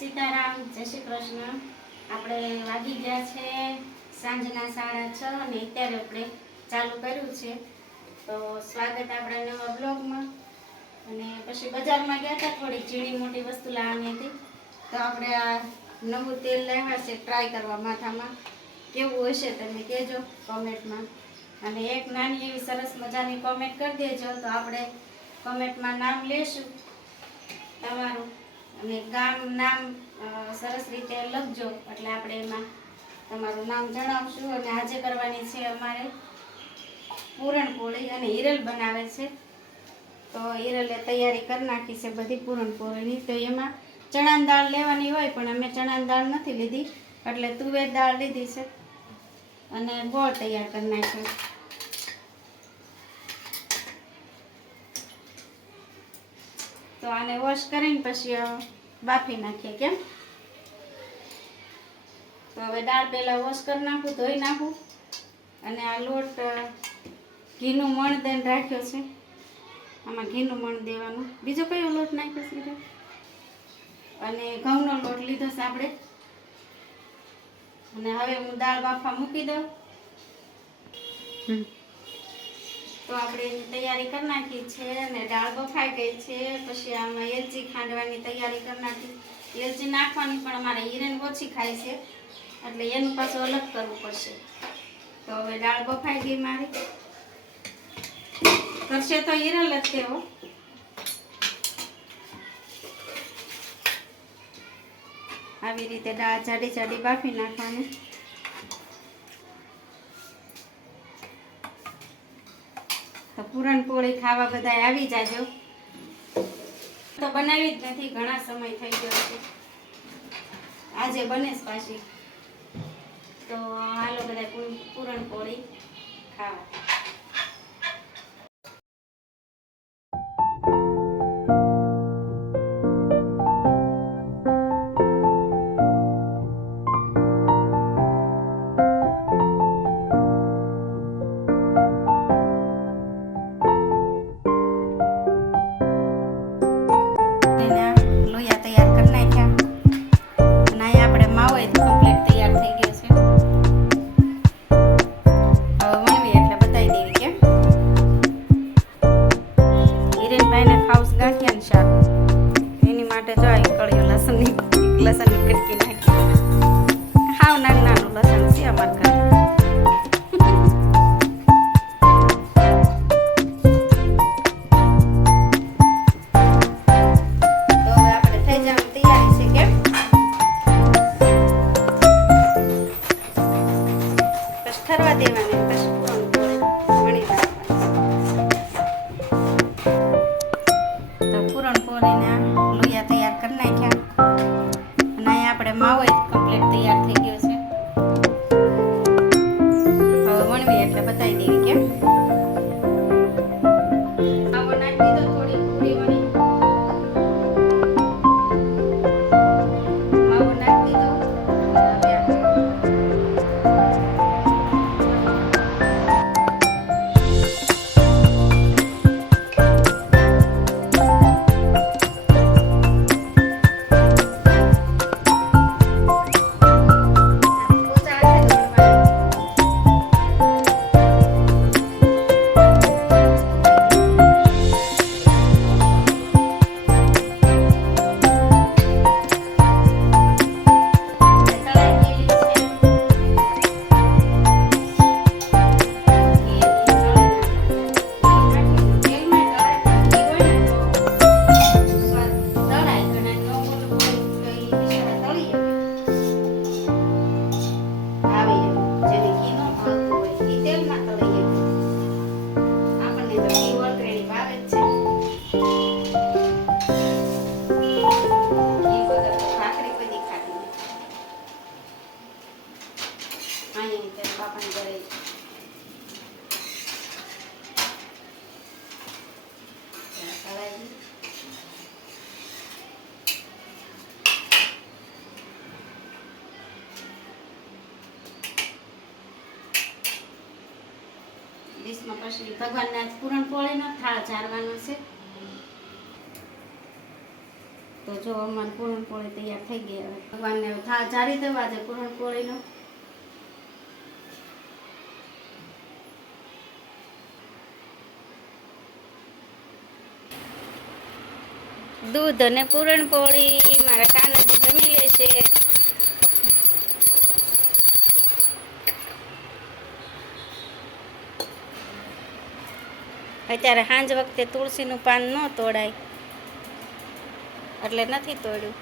સીતારામ, જય શ્રી કૃષ્ણ. આપણે વાગી ગયા છે સાંજના 6:30 અને અત્યારે આપણે ચાલુ કર્યું છે. તો સ્વાગત આપણા નવા બ્લોગમાં. અને પછી બજારમાં ગયા હતા, થોડી ઝીણી મોટી વસ્તુ લાવવાની હતી. તો આપણે આ નવું તેલ લાવ્યા છે ટ્રાય કરવા માથામાં. કેવું હશે તમે કહેજો કોમેન્ટમાં. અને એક નાની એવી સરસ મજાની કોમેન્ટ કરી દેજો, તો આપણે કોમેન્ટમાં નામ લેશું તમારું અને ગામ નામ સરસ રીતે લખજો, એટલે આપણે એમાં તમારું નામ જણાવશું. અને આજે કરવાની છે અમારે પૂરણપોળી, અને હિરલ બનાવે છે. તો હિરલે તૈયારી કરી નાખી છે બધી પૂરણપોળીની. તો એમાં ચણાની દાળ લેવાની હોય, પણ અમે ચણાની દાળ નથી લીધી, એટલે તુવેર દાળ લીધી છે અને ગોળ તૈયાર કરી નાખ્યો. તો આને વોશ કરીને પછી બાફી નાખીએ. કેમ? તો હવે દાળ પહેલાં વોશ કરી નાખું, ધોઈ નાખું. અને આ લોટ ઘીનું મણ દઈને રાખ્યો છે. આમાં ઘીનું મણ દેવાનું. બીજો કયો લોટ નાખ્યો છે? અને ઘઉંનો લોટ લીધો છે આપણે. અને હવે હું દાળ બાફવા મૂકી દઉં. તો આપણે એની તૈયારી કરી નાખી છે અને દાળ બફાઈ ગઈ છે. પછી આમાં એલચી ખાંડવાની તૈયારી કરી નાખી. એલચી નાખવાની, પણ અમારે હિરેન ઓછી ખાય છે, એટલે એનું પાછું અલગ કરવું પડશે. તો હવે દાળ બફાઈ ગઈ મારી. કરશે તો હિરલ જ તેઓ. આવી રીતે દાળ જાડી જાડી બાફી નાખવાની. તો પૂરણપોળી ખાવા બધા આવી જાજો. તો બનાવી જ નથી, ઘણા સમય થઈ ગયો છે. આજે બને જ પાછી. તો હાલો બધા પૂરણપોળી ખાવા. પછી ભગવાનના પૂરણપોળીનો થાળ ચારવાનો છે. તો તો જો અમારે પૂરણપોળી તૈયાર થઈ ગઈ. હવે ભગવાનને થાળ ચારી દેવા છે પૂરણપોળીનો. દૂધ અને પૂરણપોળી મારા કાનાજી જમી લેશે. અત્યારે સાંજ વખતે તુલસીનું પાન ન તોડાય એટલે નથી તોડ્યું.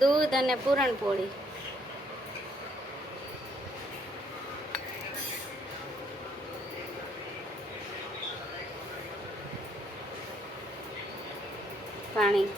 દૂધ અને પૂરણપોળી. પાણી.